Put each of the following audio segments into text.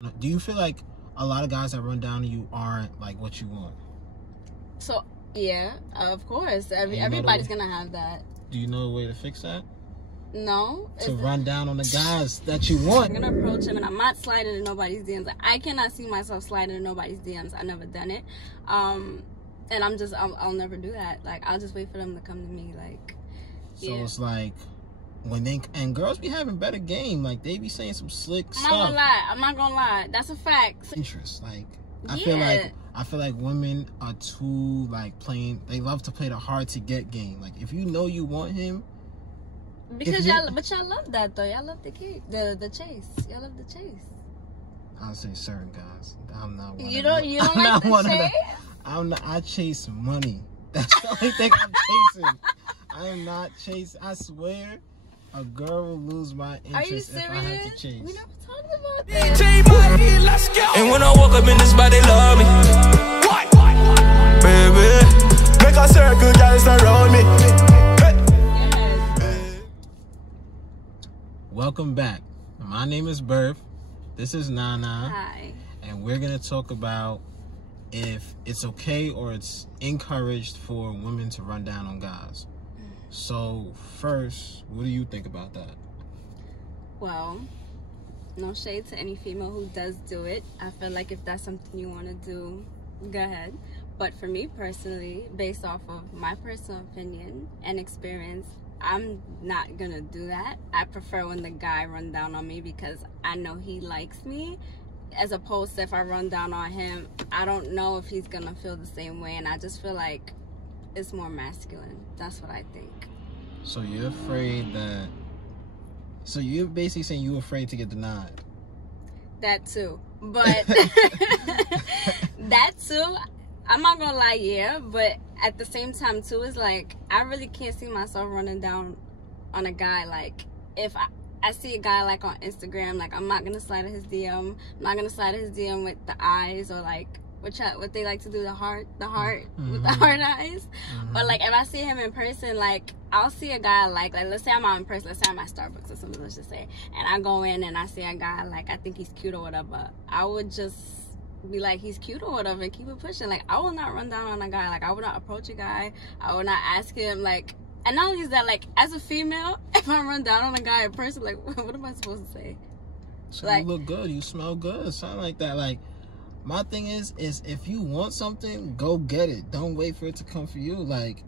Do you feel like a lot of guys that run down to you aren't like what you want? So yeah, of course. Everybody's gonna have that. Do you know a way to fix that? No. To run down on the guys that you want. I'm gonna approach him, and I'm not sliding in nobody's DMs. I cannot see myself sliding in nobody's DMs. I've never done it, and I'll never do that. Like, I'll just wait for them to come to me. Like, so yeah. It's like when and girls be having better game. Like, they be saying some slick stuff. I'm not gonna lie. That's a fact. Interest, like. I feel like women are too like playing. They love to play the hard to get game. Like, if you know you want him, because y'all love that though. Y'all love the chase. Y'all love the chase. I'll say certain guys. I'm not one. You don't like the chase? I chase money. That's the only thing I'm chasing. I am not chasing. I swear, a girl will lose my interest if I have to chase. We never talked about that. Let's go. And when I woke up in this body, love me. What? Baby, make a circle, guys around me. Yes. Welcome back. My name is Birth. This is Nana. Hi. And we're gonna talk about if it's okay or it's encouraged for women to run down on guys. So first, what do you think about that? Well, no shade to any female who does do it. I feel like if that's something you want to do, go ahead. But for me personally, based off of my personal opinion and experience, I'm not gonna do that. I prefer when the guy run down on me because I know he likes me, as opposed to if I run down on him, I don't know if he's gonna feel the same way, and I just feel like it's more masculine. That's what I think. So you're afraid that... So you're basically saying you're afraid to get denied. That too. But... that too, I'm not gonna lie, yeah. But at the same time too, it's like, I really can't see myself running down on a guy. Like, if I see a guy like on Instagram, like, I'm not gonna slide in his DM. I'm not gonna slide in his DM with the eyes, or like what they like to do, the heart mm-hmm. with the heart eyes. Mm-hmm. Or like, if I see him in person, like, I'll see a guy like let's say I'm out in person, let's say I'm at Starbucks or something, let's just say, and I go in and I see a guy, like, I think he's cute or whatever, I would just be like, he's cute or whatever, and keep it pushing. Like, I will not run down on a guy. Like, I would not approach a guy. I would not ask him, like, and not only is that, like, as a female, if I run down on a guy in person, like, what am I supposed to say? So like, you look good, you smell good, something like that. Like, my thing is if you want something, go get it. Don't wait for it to come for you. Like,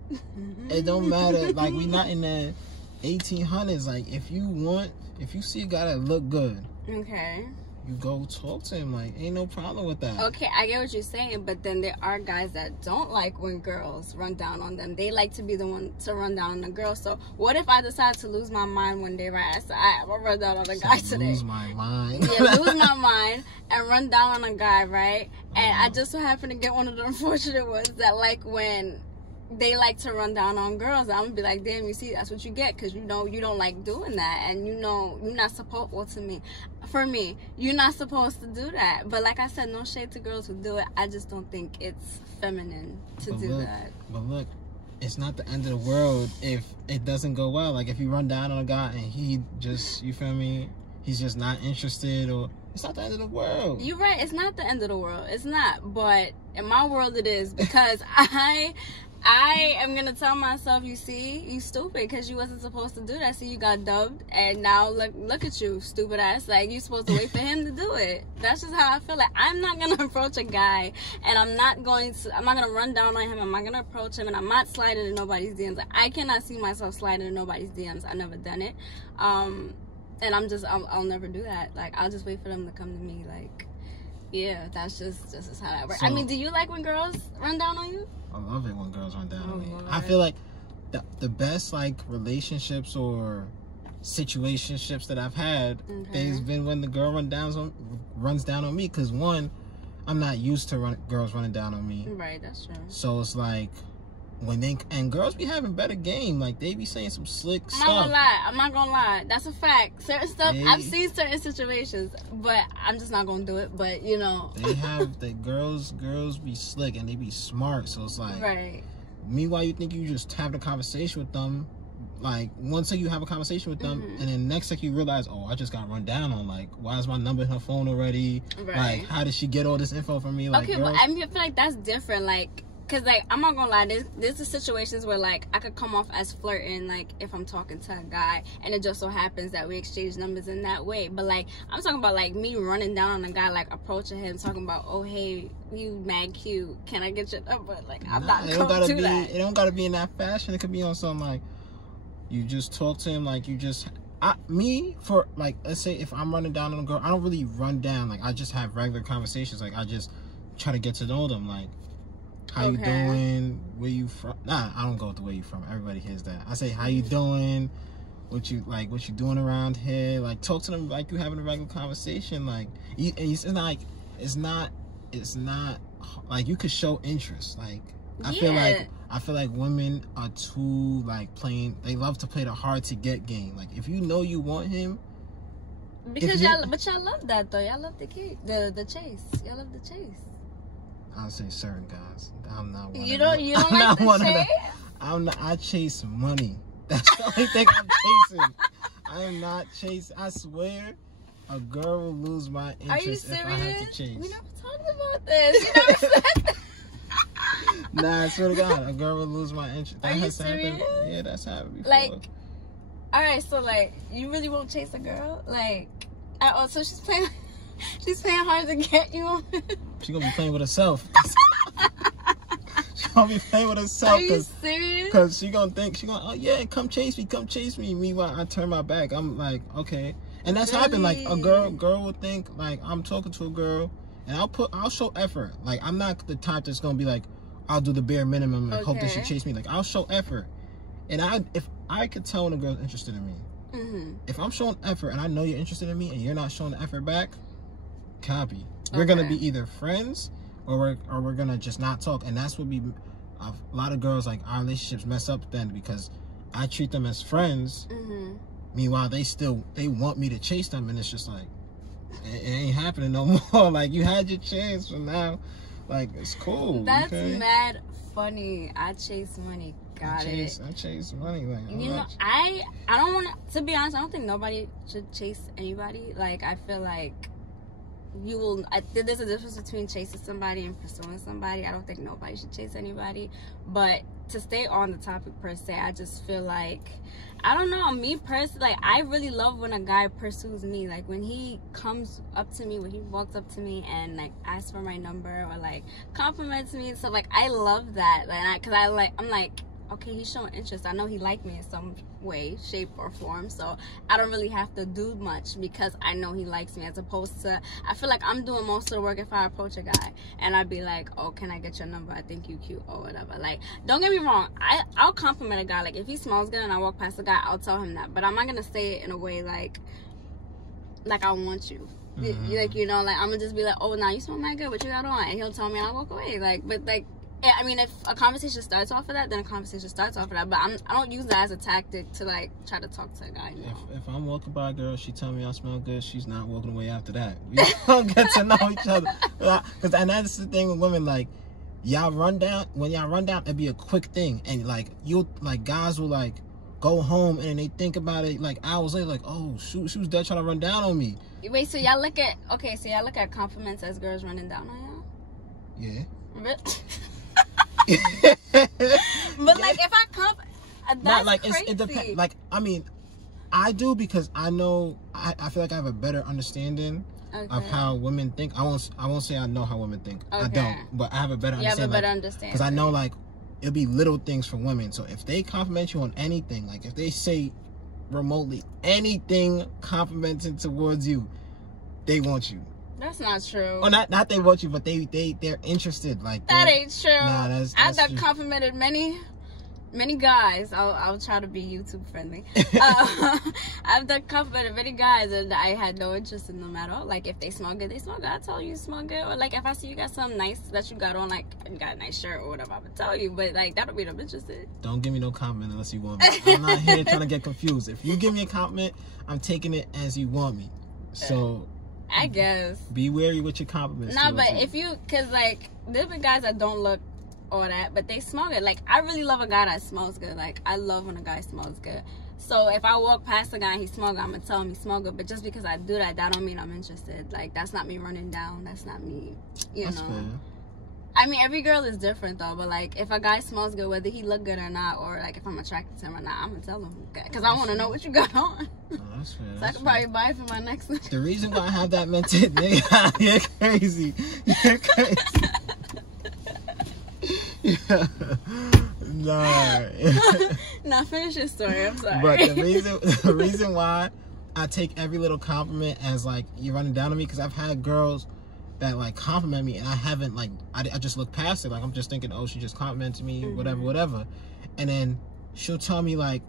it don't matter. Like, we not in the 1800s. Like, if you see a guy that look good, okay, you go talk to him. Like, ain't no problem with that. Okay, I get what you're saying, but then there are guys that don't like when girls run down on them. They like to be the one to run down on the girl. So what if I decide to lose my mind one day, right? I said, I'm gonna run down on a guy today. Lose my mind. Yeah, lose my mind and run down on a guy, right? And I just so happen to get one of the unfortunate ones that, like, when they like to run down on girls, I'm gonna be like, damn, you see, that's what you get, because you know you don't like doing that, and you know you're not supposed, well, to me, for me, you're not supposed to do that. But like I said, no shade to girls who do it. I just don't think it's feminine to do that. But look, it's not the end of the world if it doesn't go well. Like, if you run down on a guy and he just, you feel me, he's just not interested, or it's not the end of the world. You're right, it's not the end of the world. It's not, but in my world it is, because I am gonna tell myself, you see, you stupid, because you wasn't supposed to do that. So you got dubbed, and now look at you, stupid ass. Like, you supposed to wait for him to do it. That's just how I feel. Like, I'm not gonna approach a guy, and I'm not gonna run down on him. I'm not gonna approach him, and I'm not sliding in nobody's DMs. Like, I cannot see myself sliding in nobody's DMs. I've never done it, and I'll never do that. Like, I'll just wait for them to come to me. Like, yeah, that's just how that works. So, I mean, do you like when girls run down on you? I love it when girls run down on me. Lord. I feel like the best, like, relationships or situationships that I've had has been when the girl runs down on me. Because, one, I'm not used to girls running down on me. Right, that's true. So it's like, and girls be having better game. Like, they be saying some slick stuff. I'm not gonna lie. That's a fact. Certain stuff, I've seen certain situations, but I'm just not gonna do it. But, you know, they have the girls be slick and they be smart. So it's like, right. Meanwhile, you think you just have the conversation with them, like once you have a conversation with them, and then next thing you realize, oh, I just got run down on. Like, why is my number in her phone already? Right. Like, how did she get all this info from me? Like, okay, but I mean, I feel like that's different. Like, cause like I'm not gonna lie, there's situations where like I could come off as flirting, like if I'm talking to a guy, and it just so happens that we exchange numbers in that way. But like I'm talking about like me running down on a guy, like approaching him, talking about, oh hey, you mad cute, can I get your number? Like I'm not gonna do that. It don't gotta be in that fashion. It could be on something like you just talk to him, like you just. For like, let's say if I'm running down on a girl, I don't really run down. Like I just have regular conversations. Like I just try to get to know them. Like, how you doing? Where you from? Nah, I don't go with the where you from. Everybody hears that. I say, how you doing? What you doing around here? Like, talk to them like you having a regular conversation. Like, it's not like you could show interest. Like, I feel like women are too like playing. They love to play the hard to get game. Like, if you know you want him, because y'all love that though. Y'all love the chase. Y'all love the chase. I'll say certain guys. I'm not one. You don't like the chase? I chase money. That's the only thing I'm chasing. I am not chasing. I swear, a girl will lose my interest if I have to chase. We never talked about this. You never said that. Nah, I swear to God, a girl will lose my interest. Are you serious? Yeah, that's happened before. Like, all right, so like, you really won't chase a girl? Like, oh, so she's playing hard to get you on. She gonna be playing with herself. She gonna be playing with herself. Are you serious? Because she gonna oh yeah, come chase me. Meanwhile, I turn my back. I'm like, okay. And that's happened. Like, a girl will think, like, I'm talking to a girl, and I'll show effort. Like, I'm not the type that's gonna be like, I'll do the bare minimum and hope that she chase me. Like, I'll show effort. And if I could tell when a girl's interested in me, if I'm showing effort and I know you're interested in me and you're not showing the effort back, copy. We're gonna be either friends or we're gonna just not talk. And that's what a lot of girls, like, our relationships mess up then, because I treat them as friends. Meanwhile, they want me to chase them, and it's just like, it ain't happening no more. Like, you had your chance, but now, like, it's cool. That's mad funny. I chase money. Got it. I chase money. Like, you know, I don't want to be honest, I don't think nobody should chase anybody. Like, I feel like there's a difference between chasing somebody and pursuing somebody. I don't think nobody should chase anybody. But to stay on the topic per se, I just feel like, I don't know, me personally, like, I really love when a guy pursues me. Like, when he comes up to me, when he walks up to me and, like, asks for my number or, like, compliments me and stuff. Like, I love that. Like, I'm like, okay, he's showing interest. I know he liked me in some way, shape, or form. So I don't really have to do much because I know he likes me, as opposed to, I feel like I'm doing most of the work if I approach a guy and I'd be like, oh, can I get your number? I think you cute or whatever. Like, don't get me wrong. I'll compliment a guy. Like, if he smells good and I walk past a guy, I'll tell him that. But I'm not going to say it in a way like I want you. Like, you know, like, I'm going to just be like, oh, now you smell that good. What you got on? And he'll tell me and I'll walk away. Like, but like, I mean, if a conversation starts off of that, then a conversation starts off of that. But I don't use that as a tactic to, like, try to talk to a guy. You know? If I'm walking by a girl, she tell me I smell good, she's not walking away after that. We don't get to know each other. And that's the thing with women. Like, when y'all run down, it'd be a quick thing. And, like, guys will, like, go home and they think about it, like, hours later, like, oh, shoot, she was dead trying to run down on me. Wait, so y'all look at compliments as girls running down on y'all? Yeah. But like, if I that's not like crazy. It depends. Like, I mean, I do, because I know I feel like I have a better understanding of how women think. I won't say I know how women think. I don't, but I have a better understanding. You have a better understanding, because I know, like, it'll be little things for women. So if they compliment you on anything, like if they say remotely anything complimenting towards you, they want you. That's not true. Well, not they want you, but they're interested. Like, that ain't true. Nah, that's I've done complimented many guys. I'll try to be YouTube friendly. I've done complimented many guys, and I had no interest in them at all. Like, if they smell good, they smell good. I tell you smell good. Or like, if I see you got something nice that you got on, like you got a nice shirt or whatever, I would tell you. But like, that don't mean I'm interested. Don't give me no compliment unless you want me. I'm not here trying to get confused. If you give me a compliment, I'm taking it as you want me. So. I guess. Be wary with your compliments. Nah, but if you, cause like, there's been guys that don't look all that, but they smell good. Like, I really love a guy that smells good. Like, I love when a guy smells good. So if I walk past a guy and he smells good, I'm gonna tell him he smells good. But just because I do that, that don't mean I'm interested. Like, that's not me running down. That's not me, That's know. fair. I mean, every girl is different though. But like, if a guy smells good, whether he look good or not, or like if I'm attracted to him or not, I'm gonna tell him because I want to know what you got on. Oh, that's fair. So I could probably buy it for my next one. The reason why I have that mentality, you're crazy. You're crazy. Yeah. Nah. Now finish your story. I'm sorry. But the reason why I take every little compliment as like you're running down on me, because I've had girls that like compliment me and I haven't like I just look past it. Like I'm just thinking, oh, she just complimented me, whatever. And then she'll tell me like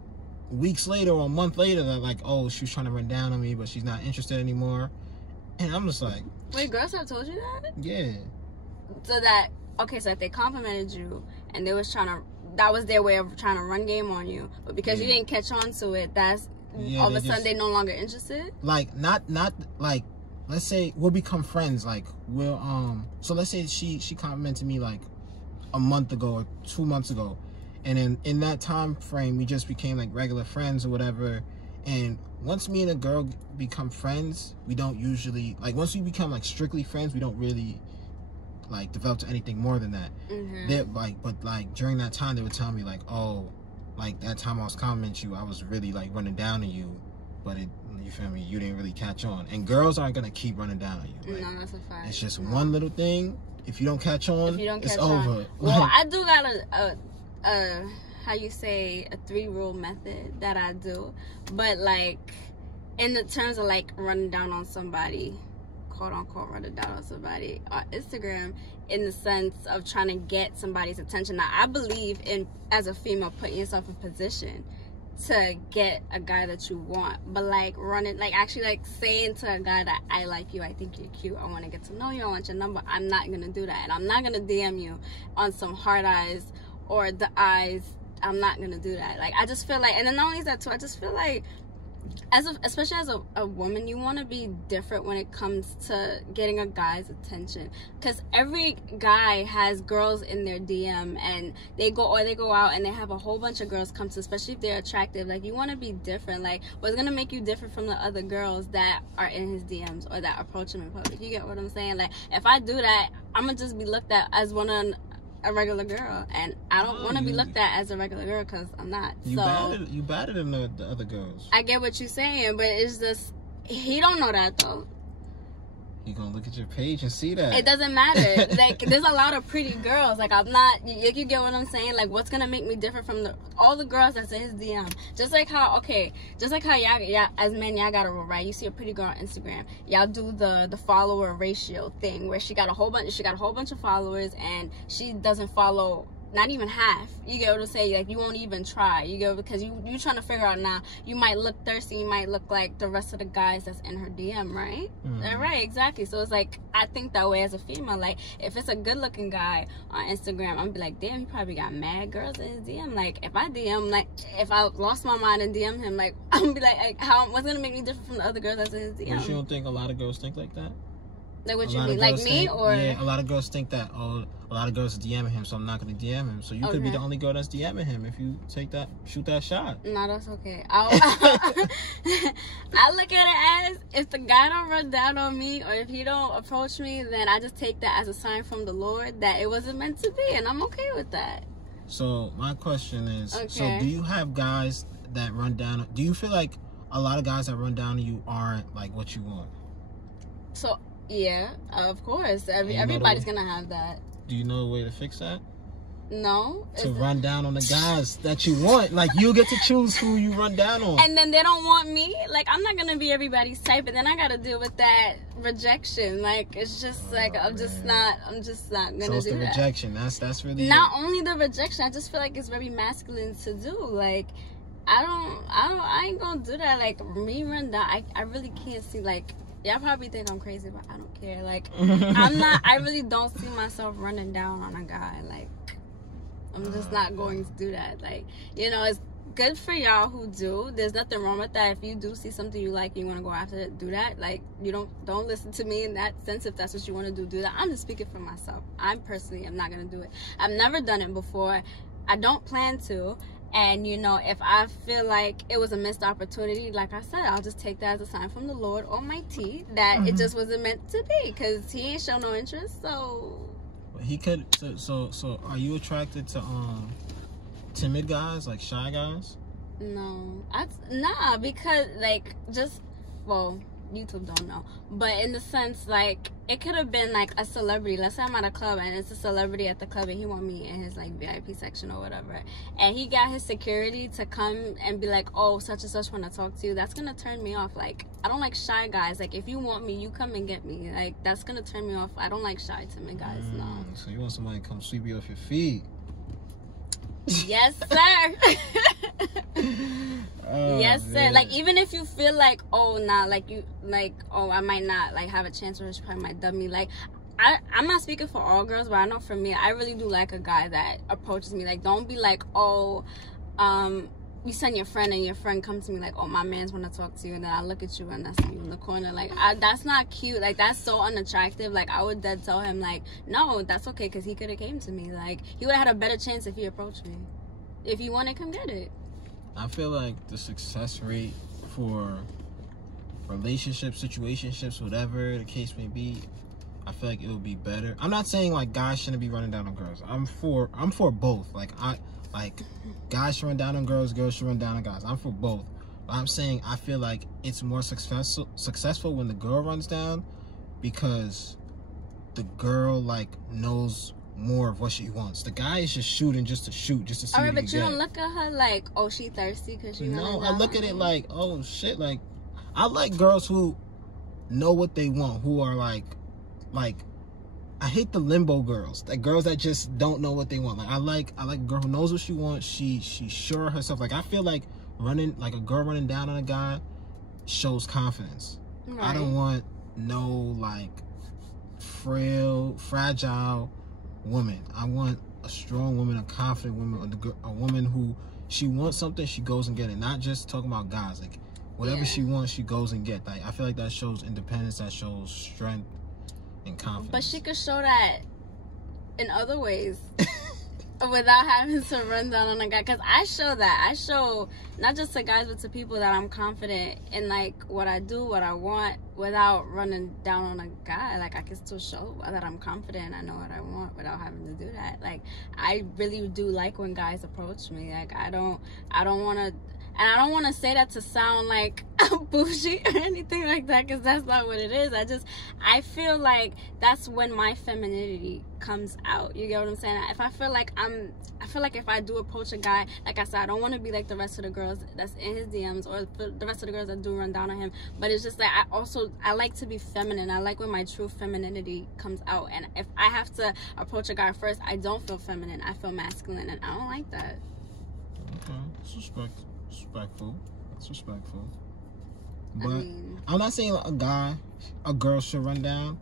weeks later or a month later that like, oh, she was trying to run down on me, but she's not interested anymore. And I'm just like, wait, girls have told you that? yeah. So that, okay, so if they complimented you and they was that was their way of trying to run game on you, but because you didn't catch on to it, that's all of a sudden they no longer interested? Like not like, let's say we'll become friends. Like we'll so let's say she complimented me like a month ago or 2 months ago, and then in that time frame we just became like regular friends or whatever. And once me and a girl become friends, we don't usually like, once we become like strictly friends, we don't really like develop to anything more than that. They're like, but like during that time they would tell me like, oh, like that time I was complimenting you, I was really like running down on you, but it, you feel me, you didn't really catch on. And girls aren't gonna keep running down on you. Like, no, that's a fact. it's just one little thing. If you don't catch on, it's over. Well, I do got a how you say, a 3-rule method that I do, but like in the terms of like running down on somebody, quote unquote running down on somebody on Instagram, in the sense of trying to get somebody's attention. Now I believe in, as a female, putting yourself in position to get a guy that you want, but like running, like actually like saying to a guy that I like you, I think you're cute, I want to get to know you, I want your number, I'm not gonna do that. And I'm not gonna DM you on some hard eyes or the eyes. I'm not gonna do that. Like, I just feel like, and then not only that too, I just feel like especially as a woman, you want to be different when it comes to getting a guy's attention, because every guy has girls in their DM and they go out and they have a whole bunch of girls come to, especially if they're attractive. Like, you want to be different. Like, what's gonna make you different from the other girls that are in his DMs or that approach him in public? You get what I'm saying? Like, if I do that, I'm gonna just be looked at as a regular girl, and I don't want to be looked at as a regular girl because I'm not. You better than the other girls. I get what you're saying, but it's just, he don't know that though. You gonna look at your page and see that. It doesn't matter. Like, there's a lot of pretty girls. Like, I'm not, you get what I'm saying? Like, what's gonna make me different from all the girls that's in his DM? Just like how y'all as men, y'all got a rule, right? You see a pretty girl on Instagram, y'all do the follower ratio thing where she got a whole bunch of followers and she doesn't follow not even half. You get what I'm saying? Like, you won't even try. You get, because you trying to figure out now. You might look thirsty. You might look like the rest of the guys that's in her DM, right? Right, exactly. So it's like, I think that way as a female. Like, if it's a good-looking guy on Instagram, I'm gonna be like, damn, he probably got mad girls in his DM. Like, if I DM, like, if I lost my mind and DM him, like, I'm gonna be like what's gonna make me different from the other girls that's in his DM? But you don't think a lot of girls think like that? Like, what you mean? Like me, or? Yeah, a lot of girls think that, oh, a lot of girls are DMing him, so I'm not going to DM him. So you could be the only girl that's DMing him if you shoot that shot. No, that's okay. I look at it as, if the guy don't run down on me or if he don't approach me, then I just take that as a sign from the Lord that it wasn't meant to be, and I'm okay with that. So my question is, so do you have guys that run down? Do you feel like a lot of guys that run down on you aren't like what you want? So, yeah, of course. Everybody's gonna have that. Do you know a way to fix that? No. To run down on the guys that you want. Like, you get to choose who you run down on. And then they don't want me. Like, I'm not gonna be everybody's type, and then I gotta deal with that rejection. Like, it's just I'm just not gonna do that. So it's the rejection. That's really not only the rejection. I just feel like it's very masculine to do. Like, I ain't gonna do that. Like, me run down, I really can't see, like, y'all probably think I'm crazy, but I don't care. Like, I really don't see myself running down on a guy. Like, I'm just not going to do that. Like, you know, it's good for y'all who do. There's nothing wrong with that. If you do see something you like and you want to go after it, do that. Like, you don't listen to me in that sense. If that's what you want to do that. I'm just speaking for myself. I personally am not going to do it. I've never done it before. I don't plan to. And, you know, if I feel like it was a missed opportunity, like I said, I'll just take that as a sign from the Lord Almighty that it just wasn't meant to be, because he ain't show no interest. So he could. So are you attracted to timid guys, like shy guys? No, nah, because like YouTube don't know, but in the sense, like, it could have been like a celebrity. Let's say I'm at a club and it's a celebrity at the club and he want me in his like VIP section or whatever, and he got his security to come and be like, oh, such and such want to talk to you. That's gonna turn me off. Like, I don't like shy guys. Like, if you want me, you come and get me. Like, that's gonna turn me off. I don't like shy, timid guys. No. So you want somebody to come sweep you off your feet? Yes, sir. Yes, sir. Man. Like, even if you feel like, oh, nah, like, you, like, oh, I might not, like, have a chance, or she probably might dub me. Like, I'm not speaking for all girls, but I know for me, I really do like a guy that approaches me. Like, don't be like, oh, you send your friend and your friend comes to me like, oh, my man's want to talk to you, and then I look at you and that's you in the corner. Like, that's not cute. Like, that's so unattractive. Like, I would then tell him, like, no, that's okay, because he could have came to me. Like, he would have had a better chance if he approached me. If you want it, come get it. I feel like the success rate for relationships, situationships, whatever the case may be, I feel like it would be better. I'm not saying like guys shouldn't be running down on girls. I'm for both. Like, guys should run down on girls should run down on guys. I'm for both. But I'm saying I feel like it's more successful when the girl runs down, because the girl like knows more of what she wants. The guy is just shooting just to shoot, just to see. Alright, but you don't look at her like, oh, she thirsty because she. No, I look at it like, oh shit, like, I like girls who know what they want, who are like I hate the limbo girls, like girls that just don't know what they want. Like, I like a girl who knows what she wants. She's sure of herself. Like, I feel like a girl running down on a guy shows confidence. Right. I don't want no like fragile woman. I want a strong woman, a confident woman, a woman who she wants something, she goes and get it. Not just talking about guys. Like, whatever she wants, she goes and get. Like, I feel like that shows independence, that shows strength and confidence. But she could show that in other ways without having to run down on a guy. Because I show that. I show not just to guys, but to people that I'm confident in, like, what I do, what I want, without running down on a guy. Like, I can still show that I'm confident, I know what I want without having to do that. Like, I really do like when guys approach me. Like, I don't want to. And I don't want to say that to sound like bougie or anything like that, because that's not what it is. I feel like that's when my femininity comes out. You get what I'm saying? If I feel like if I do approach a guy, like I said, I don't want to be like the rest of the girls that's in his DMs, or the rest of the girls that do run down on him. But it's just like, I like to be feminine. I like when my true femininity comes out. And if I have to approach a guy first, I don't feel feminine. I feel masculine, and I don't like that. Okay, it's respectful. It's respectful. But I'm not saying a girl should run down.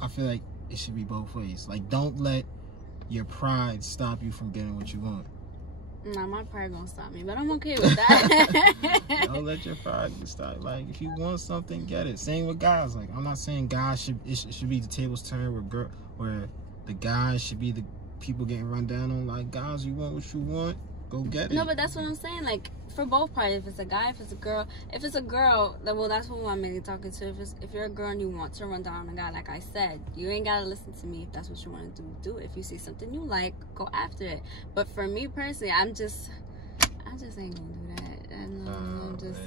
I feel like it should be both ways. Like, don't let your pride stop you from getting what you want. Nah, my pride gonna stop me, but I'm okay with that. Don't let your pride stop. Like, if you want something, get it. Same with guys. Like, I'm not saying guys should be the tables turned where the guys should be the people getting run down on. Like, guys, you want what you want, go get it. No, but that's what I'm saying. Like, for both parties, if it's a guy, if it's a girl, well, that's who I'm mainly talking to. If you're a girl and you want to run down on a guy, like I said, you ain't gotta listen to me. If that's what you want to do it. If you see something you like, go after it. But for me personally, I just ain't gonna do that. I'm just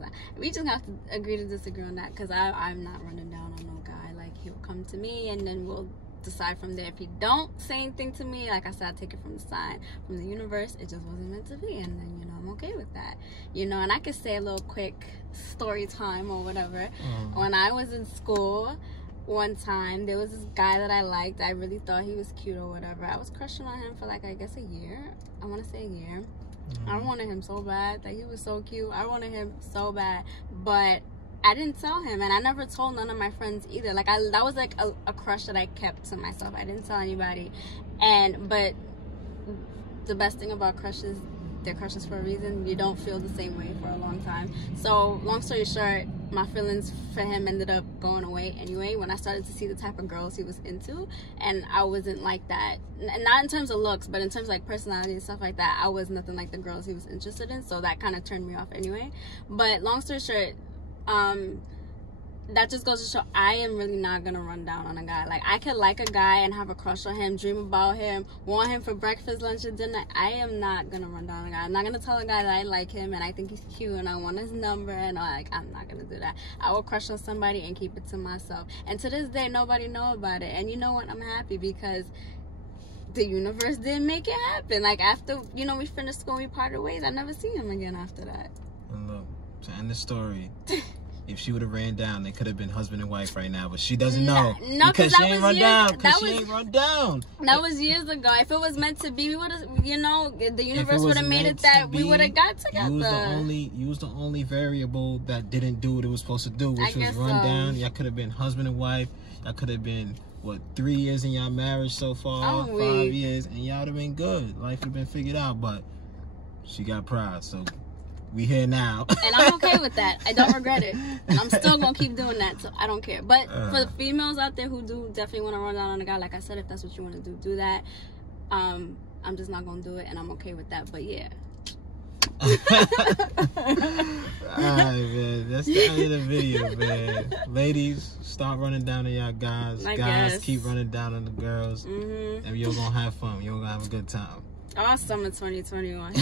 like, we just have to agree to disagree on that, because I'm not running down on no guy. Like, he'll come to me and then we'll decide from there. If he don't say anything to me, like I said, I take it from the sign, from the universe. It just wasn't meant to be, and then, you know, I'm okay with that. You know, and I could say a little quick story time or whatever. When I was in school, one time there was this guy that I liked. I really thought he was cute or whatever. I was crushing on him for like, I guess, a year. I want to say a year. I wanted him so bad. Like, he was so cute. I wanted him so bad, but I didn't tell him, and I never told none of my friends either. Like, that was like a crush that I kept to myself. I didn't tell anybody. But the best thing about crushes, they're crushes for a reason. You don't feel the same way for a long time. So long story short, my feelings for him ended up going away anyway when I started to see the type of girls he was into, and I wasn't like that. Not in terms of looks, but in terms of like personality and stuff like that. I was nothing like the girls he was interested in, so that kind of turned me off anyway. But long story short, that just goes to show I am really not gonna run down on a guy. Like, I could like a guy and have a crush on him, dream about him, want him for breakfast, lunch, and dinner. I am not gonna run down on a guy. I'm not gonna tell a guy that I like him and I think he's cute and I want his number, and like, I'm not gonna do that. I will crush on somebody and keep it to myself. And to this day, nobody know about it. And you know what? I'm happy because the universe didn't make it happen. Like, after, you know, we finished school, we parted ways. I never seen him again after that. And look, to end the story, if she would have ran down, they could have been husband and wife right now. But she doesn't know. No, because she ain't run down. Because she ain't run down. That was years ago. If it was meant to be, we would have, you know, the universe would have made it that we would have got together. You was the only variable that didn't do what it was supposed to do, which was run down. Y'all could have been husband and wife. Y'all could have been, what, 3 years in y'all marriage so far? 5 years. And y'all would have been good. Life would have been figured out. But she got pride, so we here now. And I'm okay with that. I don't regret it. And I'm still going to keep doing that, so I don't care. But for the females out there who do definitely want to run down on a guy, like I said, if that's what you want to do that. I'm just not going to do it, and I'm okay with that. But yeah. Alright, man. That's the end of the video, man. Ladies, stop running down on y'all guys. Guys, keep running down on the girls. Mm-hmm. And you're going to have fun. You're going to have a good time. Awesome in 2021.